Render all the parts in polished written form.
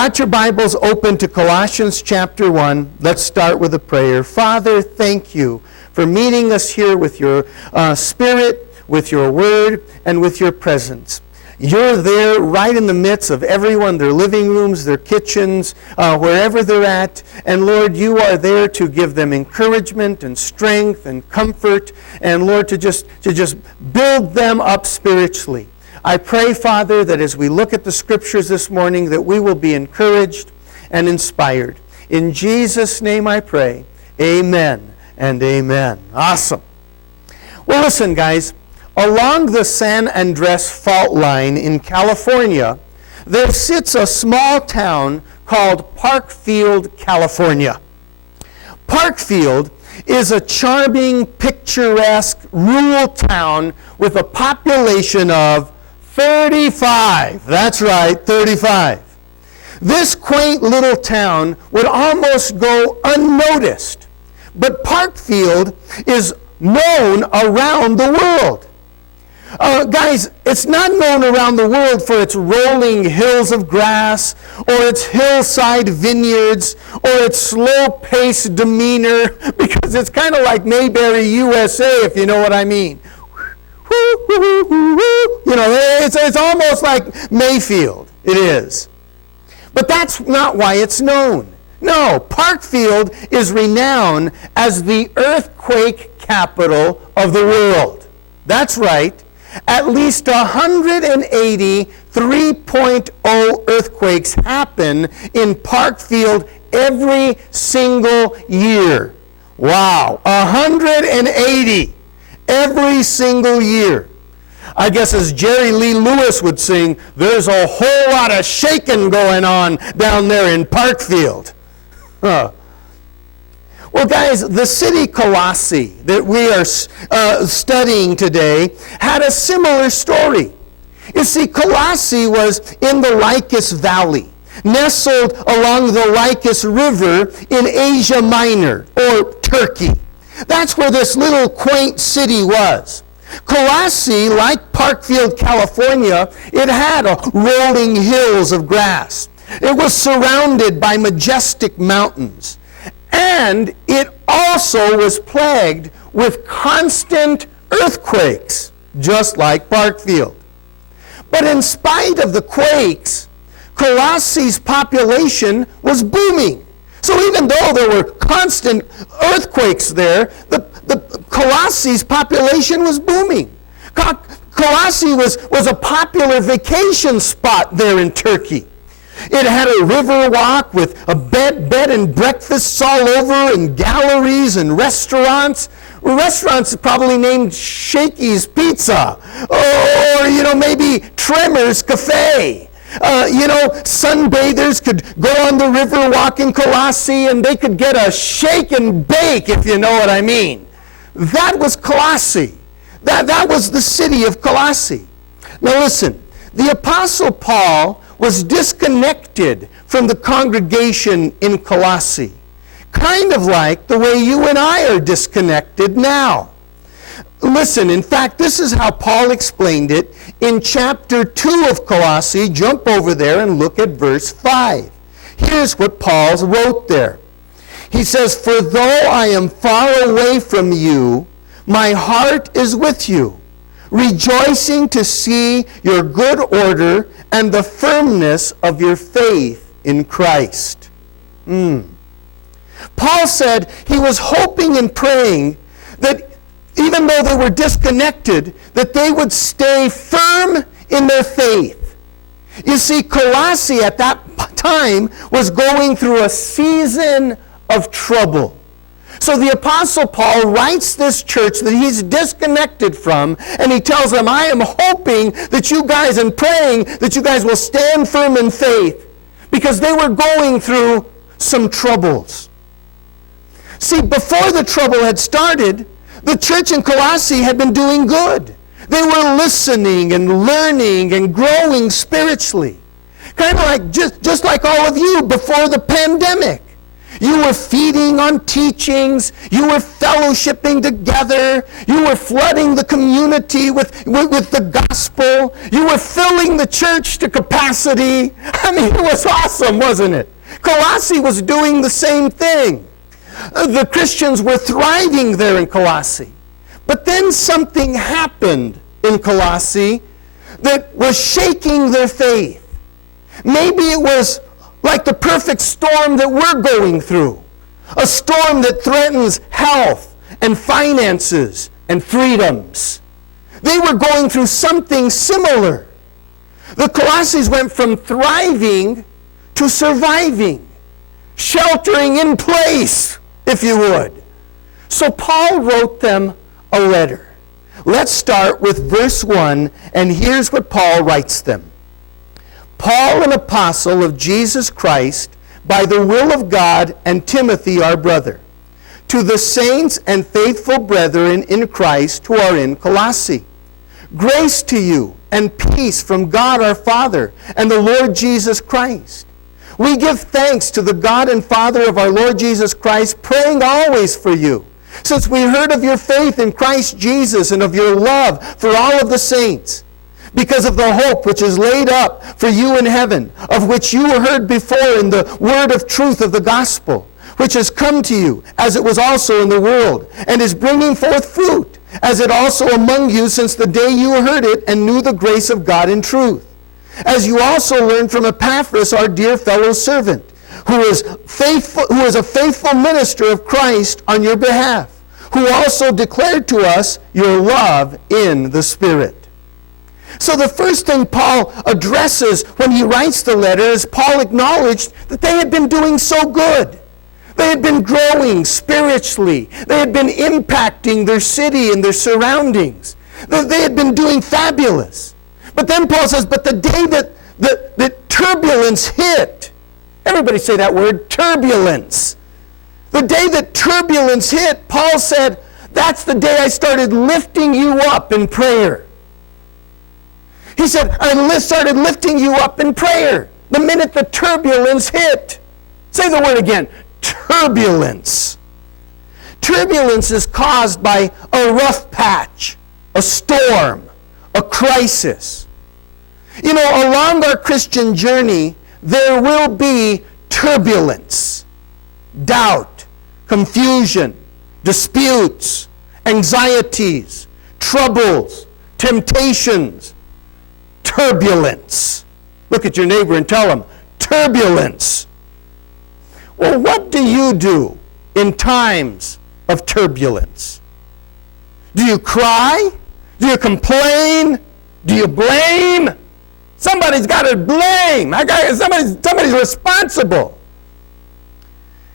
Got your Bibles open to Colossians chapter 1. Let's start with a prayer. Father, thank you for meeting us here with your Spirit, with your Word, and with your presence. You're there right in the midst of everyone, their living rooms, their kitchens, wherever they're at. And Lord, you are there to give them encouragement and strength and comfort. And Lord, to just build them up spiritually. I pray, Father, that as we look at the Scriptures this morning, that we will be encouraged and inspired. In Jesus' name I pray, amen and amen. Awesome. Well, listen, guys. Along the San Andres fault line in California, there sits a small town called Parkfield, California. Parkfield is a charming, picturesque, rural town with a population of 35. That's right, 35. This quaint little town would almost go unnoticed, but Parkfield is known around the world. Guys, it's not known around the world for its rolling hills of grass, or its hillside vineyards, or its slow-paced demeanor, because it's kind of like Mayberry, USA, if you know what I mean. You know, it's almost like Mayfield. It is. But that's not why it's known. No, Parkfield is renowned as the earthquake capital of the world. That's right. At least 180 3.0 earthquakes happen in Parkfield every single year. Wow, 180 every single year. I guess as Jerry Lee Lewis would sing, there's a whole lot of shaking going on down there in Parkfield. Huh. Well, guys, the city Colossae that we are studying today had a similar story. You see, Colossae was in the Lycus Valley, nestled along the Lycus River in Asia Minor, or Turkey. That's where this little quaint city was. Colossae, like Parkfield, California, it had rolling hills of grass. It was surrounded by majestic mountains. And it also was plagued with constant earthquakes, just like Parkfield. But in spite of the quakes, Colossai's population was booming. So even though there were constant earthquakes there, the Colossai's population was booming. Colossae was a popular vacation spot there in Turkey. It had a river walk with a bed and breakfasts all over, and galleries and restaurants. Restaurants probably named Shakey's Pizza, or maybe Tremor's Cafe. Sunbathers could go on the river walk in Colossae, and they could get a shake and bake, if you know what I mean. That was Colossae. That was the city of Colossae. Now listen, the Apostle Paul was disconnected from the congregation in Colossae, kind of like the way you and I are disconnected now. Listen, in fact, this is how Paul explained it in chapter 2 of Colossae. Jump over there and look at verse 5. Here's what Paul wrote there. He says, "For though I am far away from you, my heart is with you, rejoicing to see your good order and the firmness of your faith in Christ." Paul said he was hoping and praying that even though they were disconnected, that they would stay firm in their faith. You see, Colossae at that time was going through a season of trouble. So the Apostle Paul writes this church that he's disconnected from, and he tells them, I am hoping that you guys, and praying that you guys will stand firm in faith, because they were going through some troubles. See, before the trouble had started, the church in Colossae had been doing good. They were listening and learning and growing spiritually. Kind of like just like all of you before the pandemic. You were feeding on teachings. You were fellowshipping together. You were flooding the community with the gospel. You were filling the church to capacity. I mean, it was awesome, wasn't it? Colossae was doing the same thing. The Christians were thriving there in Colossae. But then something happened in Colossae that was shaking their faith. Maybe it was like the perfect storm that we're going through. A storm that threatens health and finances and freedoms. They were going through something similar. The Colossians went from thriving to surviving, sheltering in place, if you would. So Paul wrote them a letter. Let's start with verse 1, and here's what Paul writes them. Paul, an apostle of Jesus Christ, by the will of God, and Timothy, our brother, to the saints and faithful brethren in Christ who are in Colossae. Grace to you and peace from God our Father and the Lord Jesus Christ. We give thanks to the God and Father of our Lord Jesus Christ, praying always for you, since we heard of your faith in Christ Jesus and of your love for all of the saints, because of the hope which is laid up for you in heaven, of which you heard before in the word of truth of the gospel, which has come to you, as it was also in the world, and is bringing forth fruit, as it also among you since the day you heard it and knew the grace of God in truth. As you also learned from Epaphras, our dear fellow servant, who is a faithful minister of Christ on your behalf, who also declared to us your love in the Spirit. So the first thing Paul addresses when he writes the letter is Paul acknowledged that they had been doing so good. They had been growing spiritually. They had been impacting their city and their surroundings. They had been doing fabulous. But then Paul says, but the day that turbulence hit, everybody say that word, turbulence. The day that turbulence hit, Paul said, that's the day I started lifting you up in prayer. He said, I started lifting you up in prayer the minute the turbulence hit. Say the word again, turbulence. Turbulence is caused by a rough patch, a storm, a crisis. You know, along our Christian journey, there will be turbulence, doubt, confusion, disputes, anxieties, troubles, temptations, turbulence. Look at your neighbor and tell him, turbulence. Well, what do you do in times of turbulence? Do you cry? Do you complain? Do you blame? Somebody's got to blame. Somebody's responsible.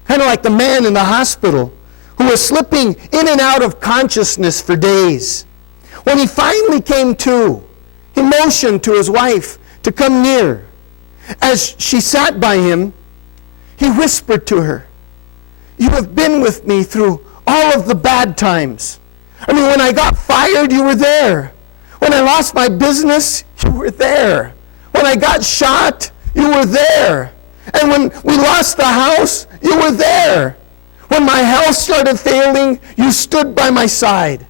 Kind of like the man in the hospital who was slipping in and out of consciousness for days. When he finally came to, he motioned to his wife to come near. As she sat by him, he whispered to her, "You have been with me through all of the bad times. I mean, when I got fired, you were there. When I lost my business, you were there. When I got shot, you were there. And when we lost the house, you were there. When my health started failing, you stood by my side.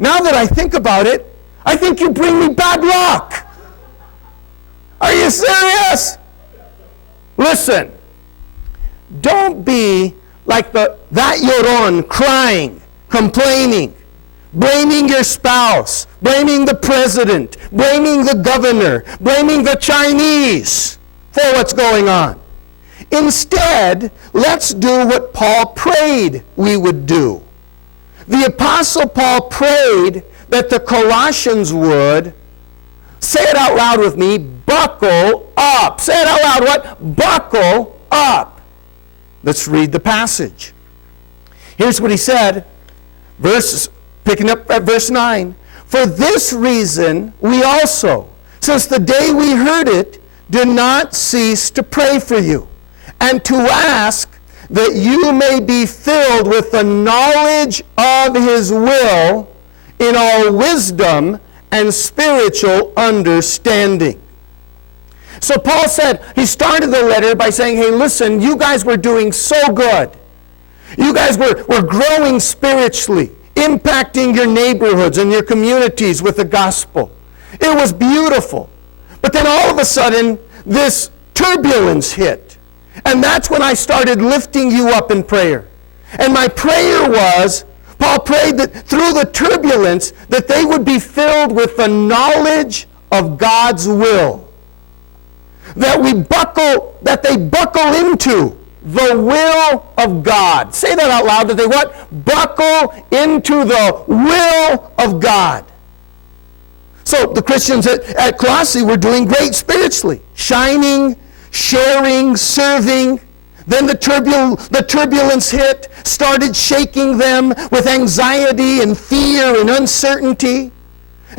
Now that I think about it, I think you bring me bad luck." Are you serious? Listen, don't be like that Yoron, crying, complaining, blaming your spouse, blaming the president, blaming the governor, blaming the Chinese for what's going on. Instead, let's do what Paul prayed we would do. The Apostle Paul prayed that the Colossians would, say it out loud with me, buckle up. Say it out loud, what? Buckle up. Let's read the passage. Here's what he said, picking up at verse 9. "For this reason we also, since the day we heard it, do not cease to pray for you, and to ask that you may be filled with the knowledge of his will in all wisdom and spiritual understanding." So Paul said, he started the letter by saying, hey, listen, you guys were doing so good. You guys were growing spiritually, impacting your neighborhoods and your communities with the gospel. It was beautiful. But then all of a sudden, this turbulence hit. And that's when I started lifting you up in prayer. And my prayer was, Paul prayed that through the turbulence, that they would be filled with the knowledge of God's will. That they buckle into the will of God. Say that out loud. That they what? Buckle into the will of God. So the Christians at Colossae were doing great spiritually. Shining, sharing, serving. Then the turbulence hit, started shaking them with anxiety and fear and uncertainty.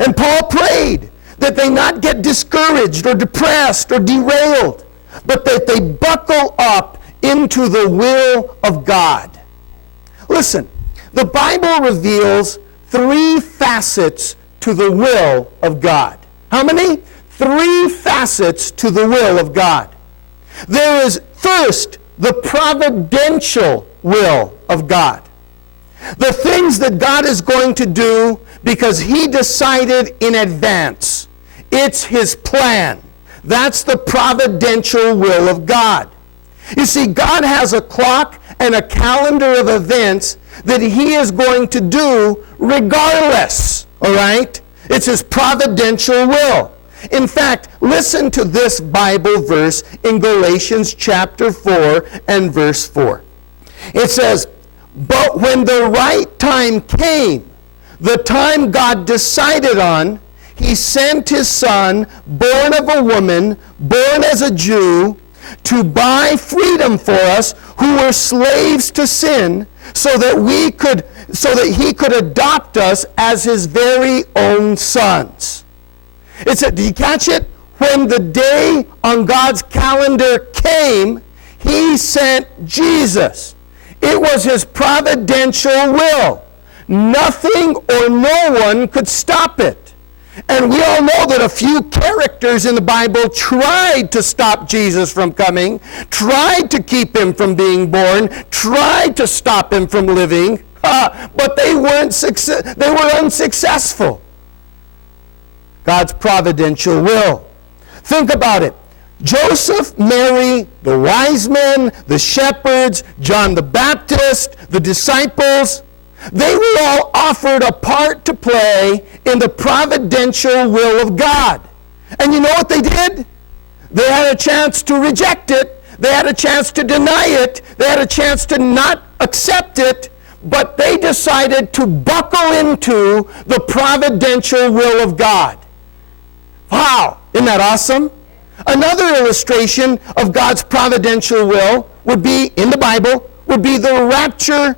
And Paul prayed that they not get discouraged or depressed or derailed, but that they buckle up into the will of God. Listen, the Bible reveals 3 facets to the will of God. How many? 3 facets to the will of God. There is first the providential will of God. The things that God is going to do because he decided in advance. It's his plan. That's the providential will of God. You see, God has a clock and a calendar of events that he is going to do regardless, all right? It's his providential will. In fact, listen to this Bible verse in Galatians chapter 4 and verse 4. It says, "But when the right time came, the time God decided on, he sent his Son, born of a woman, born as a Jew, to buy freedom for us who were slaves to sin, so that he could adopt us as his very own sons." It said, do you catch it? When the day on God's calendar came, he sent Jesus. It was his providential will. Nothing or no one could stop it. And we all know that a few characters in the Bible tried to stop Jesus from coming, tried to keep him from being born, tried to stop him from living, but they were unsuccessful. God's providential will. Think about it. Joseph, Mary, the wise men, the shepherds, John the Baptist, the disciples, they were all offered a part to play in the providential will of God. And you know what they did? They had a chance to reject it. They had a chance to deny it. They had a chance to not accept it. But they decided to buckle into the providential will of God. Wow, isn't that awesome? Another illustration of God's providential will would be, in the Bible, would be the rapture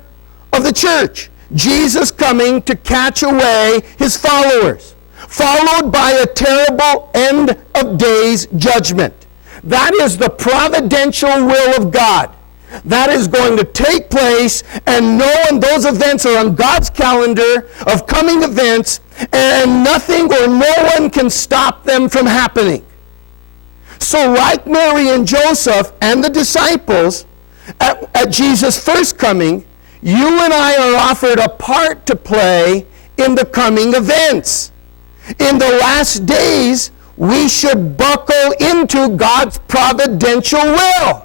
of the church. Jesus coming to catch away his followers, followed by a terrible end of days judgment. That is the providential will of God. That is going to take place, and those events are on God's calendar of coming events, and nothing or no one can stop them from happening. So like Mary and Joseph and the disciples at Jesus' first coming, you and I are offered a part to play in the coming events. In the last days, we should buckle into God's providential will.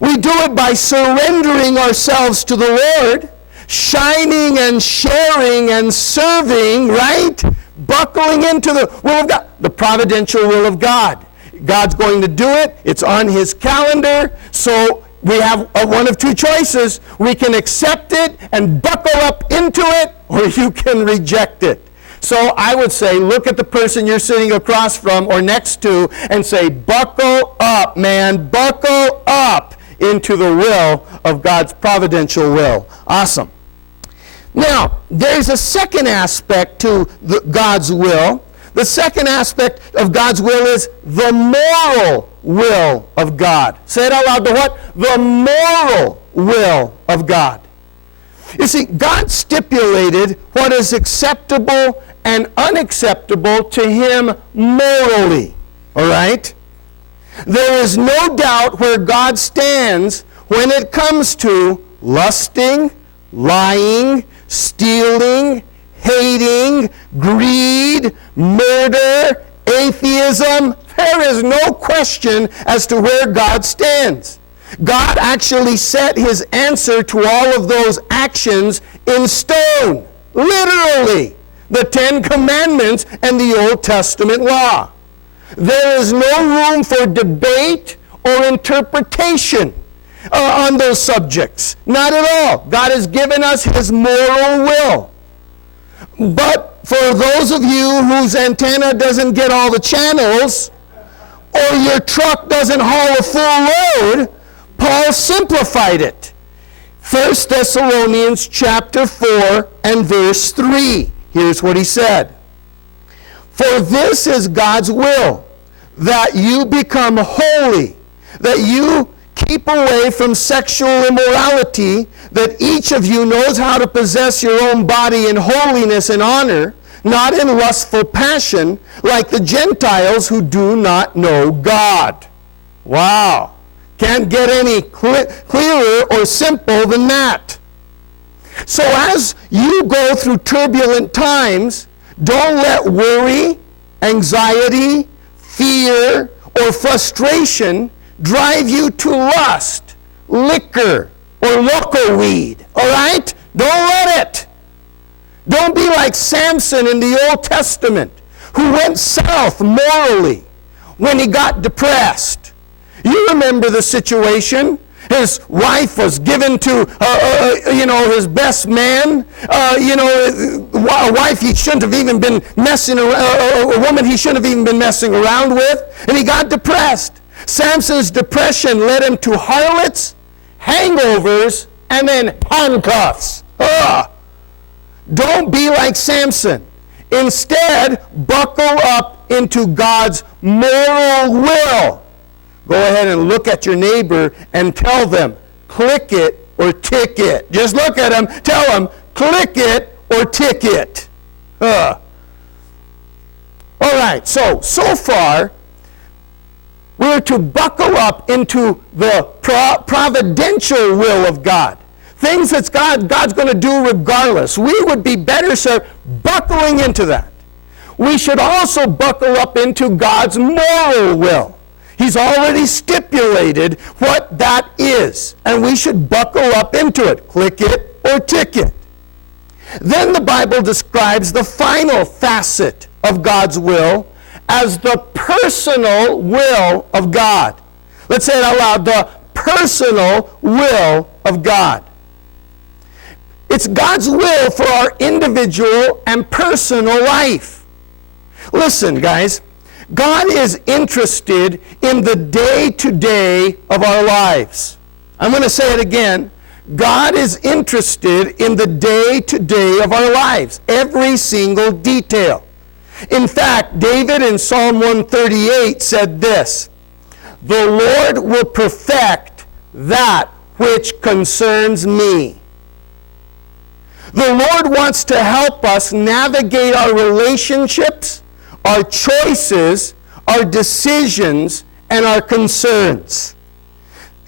We do it by surrendering ourselves to the Lord, shining and sharing and serving, right? Buckling into the will of God, the providential will of God. God's going to do it. It's on his calendar. So we have one of 2 choices. We can accept it and buckle up into it, or you can reject it. So I would say, look at the person you're sitting across from or next to and say, buckle up, man, buckle up into the will of God's providential will. Awesome. Now, there's a second aspect to God's will. The second aspect of God's will is the moral will of God. Say it out loud. The what? The moral will of God. You see, God stipulated what is acceptable and unacceptable to him morally. All right? There is no doubt where God stands when it comes to lusting, lying, stealing, hating, greed, murder, atheism. There is no question as to where God stands. God actually set his answer to all of those actions in stone. Literally. The Ten Commandments and the Old Testament law. There is no room for debate or interpretation on those subjects. Not at all. God has given us his moral will. But for those of you whose antenna doesn't get all the channels, or your truck doesn't haul a full load, Paul simplified it. 1 Thessalonians chapter 4 and verse 3. Here's what he said. For this is God's will, that you become holy, that you keep away from sexual immorality, that each of you knows how to possess your own body in holiness and honor, not in lustful passion, like the Gentiles who do not know God. Wow. Can't get any clearer or simple than that. So as you go through turbulent times, don't let worry, anxiety, fear, or frustration drive you to lust, liquor, or loco weed. All right? Don't let it. Don't be like Samson in the Old Testament, who went south morally when he got depressed. You remember the situation. His wife was given to, his best man. A wife he shouldn't have even been messing around, a woman he shouldn't have even been messing around with. And he got depressed. Samson's depression led him to harlots, hangovers, and then handcuffs. Don't be like Samson. Instead, buckle up into God's moral will. Go ahead and look at your neighbor and tell them, click it or tick it. Just look at them, tell them, click it or tick it. All right, so far, we're to buckle up into the providential will of God. Things that God's going to do regardless. We would be better served buckling into that. We should also buckle up into God's moral will. He's already stipulated what that is, and we should buckle up into it. Click it or tick it. Then the Bible describes the final facet of God's will as the personal will of God. Let's say it out loud. The personal will of God. It's God's will for our individual and personal life. Listen, guys. God is interested in the day-to-day of our lives. I'm going to say it again. God is interested in the day-to-day of our lives. Every single detail. In fact, David in Psalm 138 said this, "The Lord will perfect that which concerns me." The Lord wants to help us navigate our relationships, our choices, our decisions, and our concerns.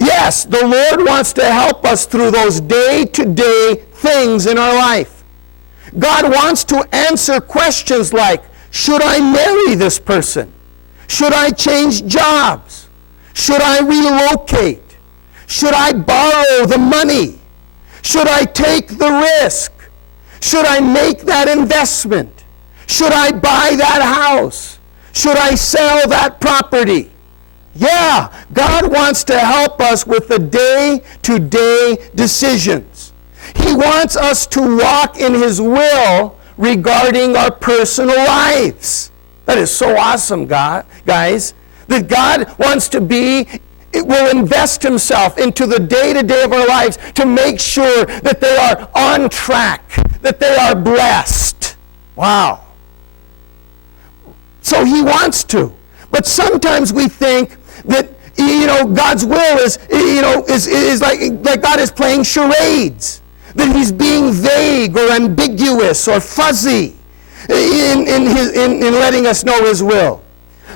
Yes, the Lord wants to help us through those day-to-day things in our life. God wants to answer questions like, should I marry this person? Should I change jobs? Should I relocate? Should I borrow the money? Should I take the risk? Should I make that investment? Should I buy that house? Should I sell that property? Yeah, God wants to help us with the day-to-day decisions. He wants us to walk in His will regarding our personal lives. That is so awesome, guys. That God wants to will invest Himself into the day-to-day of our lives to make sure that they are on track, that they are blessed. Wow. So He wants to. But sometimes we think that, God's will is like God is playing charades. That He's being vague or ambiguous or fuzzy in letting us know His will.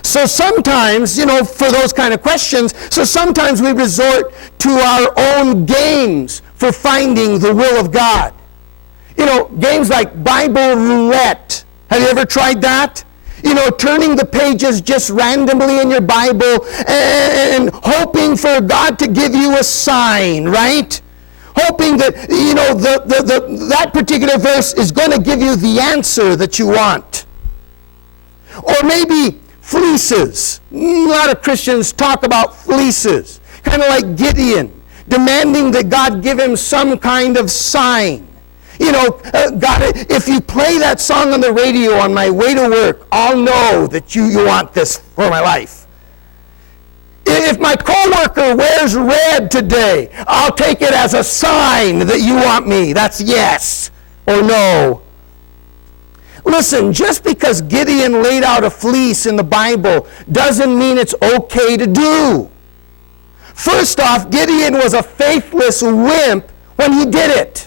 So sometimes, for those kind of questions, so sometimes we resort to our own games for finding the will of God. Games like Bible roulette. Have you ever tried that? Turning the pages just randomly in your Bible and hoping for God to give you a sign, right? Hoping that, that particular verse is going to give you the answer that you want. Or maybe fleeces. A lot of Christians talk about fleeces. Kind of like Gideon, demanding that God give him some kind of sign. God, if you play that song on the radio on my way to work, I'll know that you want this for my life. If my coworker wears red today, I'll take it as a sign that you want me. That's yes or no. Listen, just because Gideon laid out a fleece in the Bible doesn't mean it's okay to do. First off, Gideon was a faithless wimp when he did it.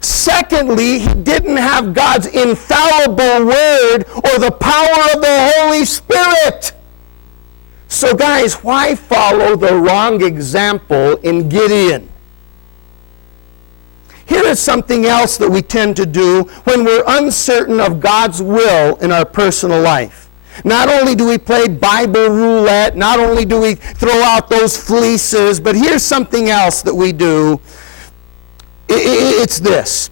Secondly, he didn't have God's infallible word or the power of the Holy Spirit. So guys, why follow the wrong example in Gideon? Here is something else that we tend to do when we're uncertain of God's will in our personal life. Not only do we play Bible roulette, not only do we throw out those fleeces, but here's something else that we do. It's this.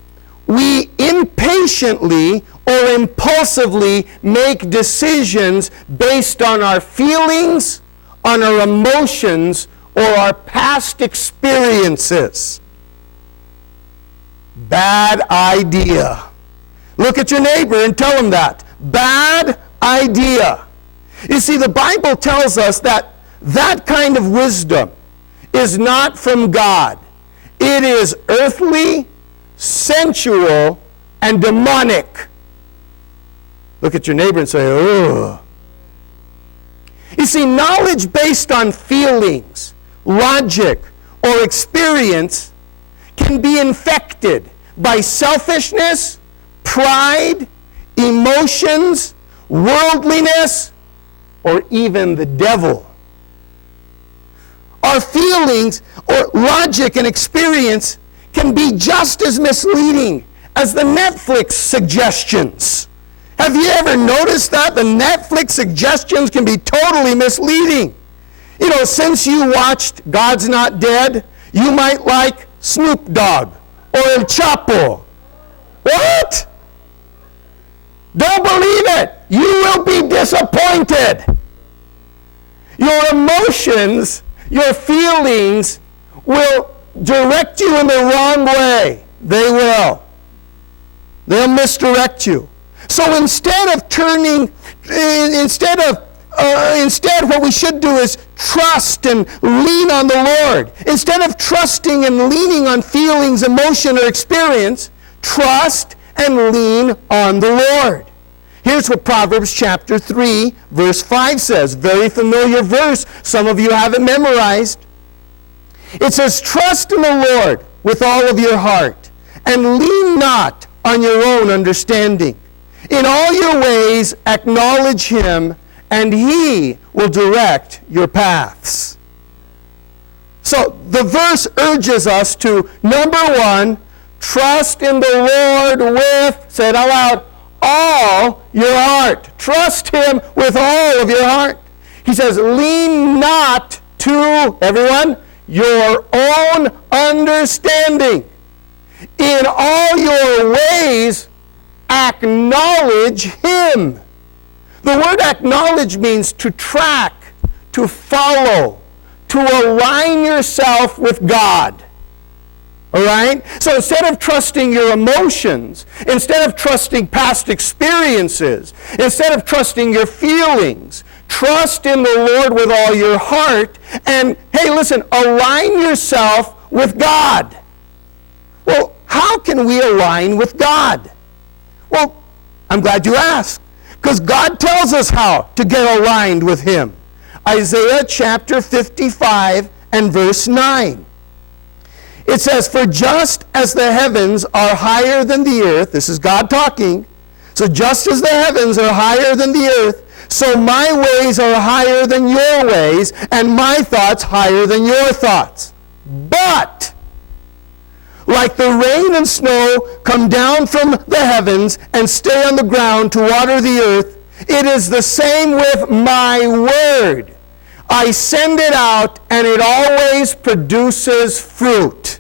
We impatiently or impulsively make decisions based on our feelings, on our emotions, or our past experiences. Bad idea. Look at your neighbor and tell him that. Bad idea. You see, the Bible tells us that that kind of wisdom is not from God. It is earthly, sensual, and demonic. Look at your neighbor and say, ugh. You see, knowledge based on feelings, logic, or experience can be infected by selfishness, pride, emotions, worldliness, or even the devil. Our feelings or logic and experience can be just as misleading as the Netflix suggestions. Have you ever noticed that? The Netflix suggestions can be totally misleading. Since you watched God's Not Dead, you might like Snoop Dogg or El Chapo. What? Don't believe it. You will be disappointed. Your emotions, your feelings will direct you in the wrong way. They will. They'll misdirect you. So instead what we should do is trust and lean on the Lord. Instead of trusting and leaning on feelings, emotion, or experience, trust and lean on the Lord. Here's what Proverbs chapter 3, verse 5 says. Very familiar verse. Some of you have it memorized. It says, trust in the Lord with all of your heart, and lean not on your own understanding. In all your ways acknowledge him, and he will direct your paths. So the verse urges us to, number one, trust in the Lord with, say it out loud, all your heart. Trust him with all of your heart. He says, lean not to, everyone, your own understanding. In all your ways, acknowledge him. The word acknowledge means to track, to follow, to align yourself with God. All right? So instead of trusting your emotions, instead of trusting past experiences, instead of trusting your feelings, trust in the Lord with all your heart, and, hey, listen, align yourself with God. Well, how can we align with God? Well, I'm glad you asked, because God tells us how to get aligned with him. Isaiah chapter 55 and verse 9. It says, for just as the heavens are higher than the earth, this is God talking, so just as the heavens are higher than the earth, So my ways are higher than your ways, and my thoughts higher than your thoughts. But, like the rain and snow come down from the heavens and stay on the ground to water the earth, it is the same with my word. I send it out, and it always produces fruit.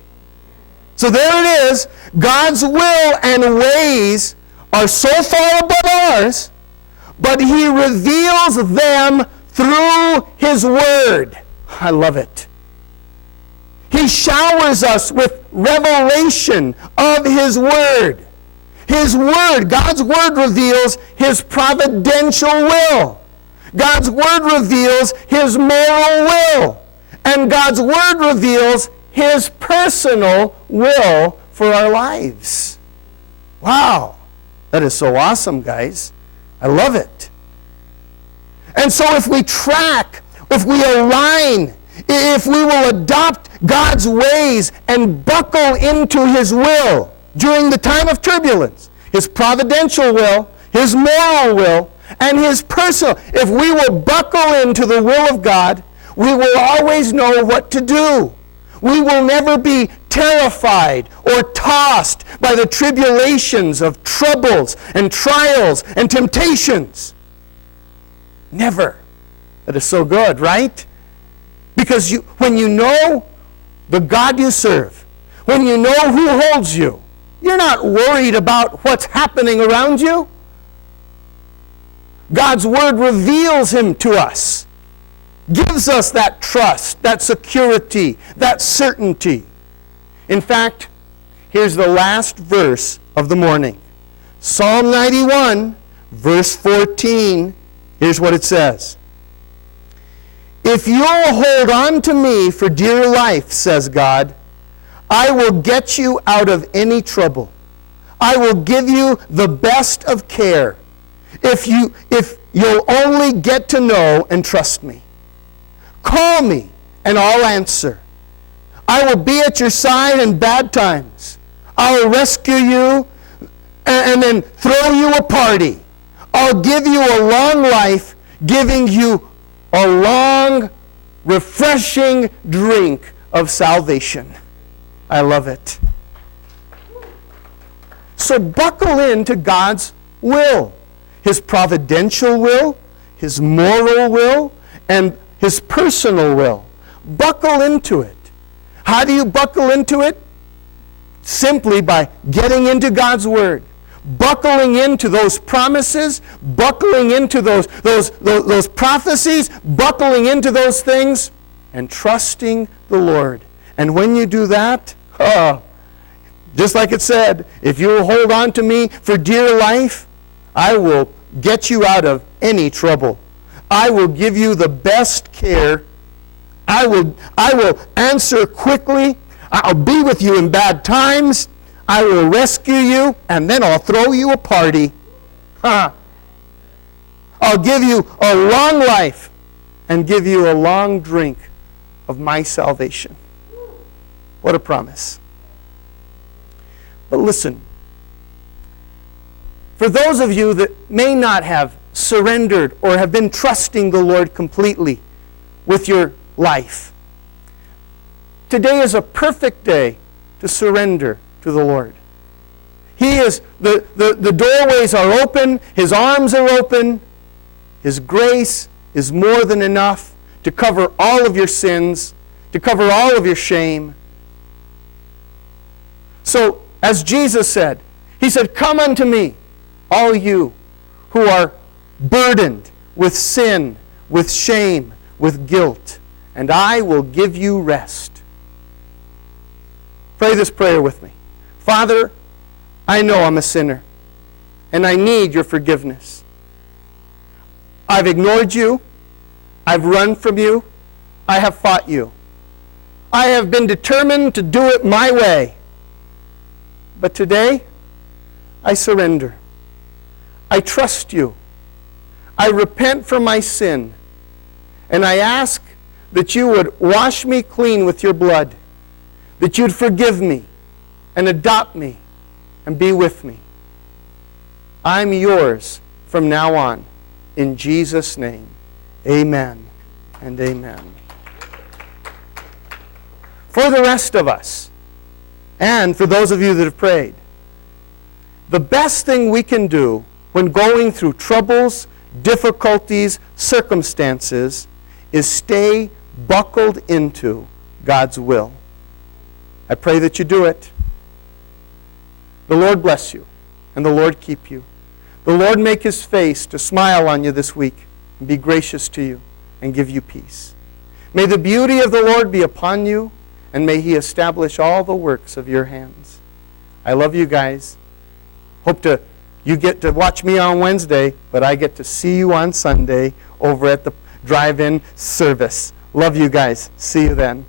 So there it is. God's will and ways are so far above ours, but he reveals them through his word. I love it. He showers us with revelation of his word. His word, God's word reveals his providential will. God's word reveals his moral will. And God's word reveals his personal will for our lives. Wow. That is so awesome, guys. I love it. And so if we track, if we align, if we will adopt God's ways and buckle into his will during the time of turbulence, his providential will, his moral will, and his personal, if we will buckle into the will of God, we will always know what to do. We will never be terrified or tossed by the tribulations of troubles and trials and temptations. Never. That is so good, right? Because when you know the God you serve, when you know who holds you, you're not worried about what's happening around you. God's word reveals him to us. Gives us that trust, that security, that certainty. In fact, here's the last verse of the morning. Psalm 91, verse 14. Here's what it says. If you'll hold on to me for dear life, says God, I will get you out of any trouble. I will give you the best of care. If you'll only get to know and trust me. Call me, and I'll answer. I will be at your side in bad times. I'll rescue you and then throw you a party. I'll give you a long life, giving you a long, refreshing drink of salvation. I love it. So buckle into God's will. His providential will, his moral will, and his personal will. Buckle into it. How do you buckle into it? Simply by getting into God's word. Buckling into those promises, buckling into those prophecies, buckling into those things, and trusting the Lord. And when you do that, just like it said, if you will hold on to me for dear life, I will get you out of any trouble. I will give you the best care. I will answer quickly. I'll be with you in bad times. I will rescue you, and then I'll throw you a party. I'll give you a long life and give you a long drink of my salvation. What a promise. But listen, for those of you that may not have surrendered or have been trusting the Lord completely with your life, today is a perfect day to surrender to the Lord. He is, the doorways are open, his arms are open, his grace is more than enough to cover all of your sins, to cover all of your shame. So, as Jesus said, he said, come unto me, all you who are burdened with sin, with shame, with guilt, and I will give you rest. Pray this prayer with me. Father, I know I'm a sinner, and I need your forgiveness. I've ignored you. I've run from you. I have fought you. I have been determined to do it my way. But today, I surrender. I trust you. I repent for my sin. And I ask that you would wash me clean with your blood, that you'd forgive me and adopt me and be with me. I'm yours from now on. In Jesus' name, amen and amen. For the rest of us, and for those of you that have prayed, the best thing we can do when going through troubles, difficulties, circumstances, is stay buckled into God's will. I pray that you do it. The Lord bless you, and the Lord keep you. The Lord make His face to smile on you this week, and be gracious to you, and give you peace. May the beauty of the Lord be upon you, and may He establish all the works of your hands. I love you guys. Hope you get to watch me on Wednesday, but I get to see you on Sunday over at the drive-in service. Love you guys. See you then.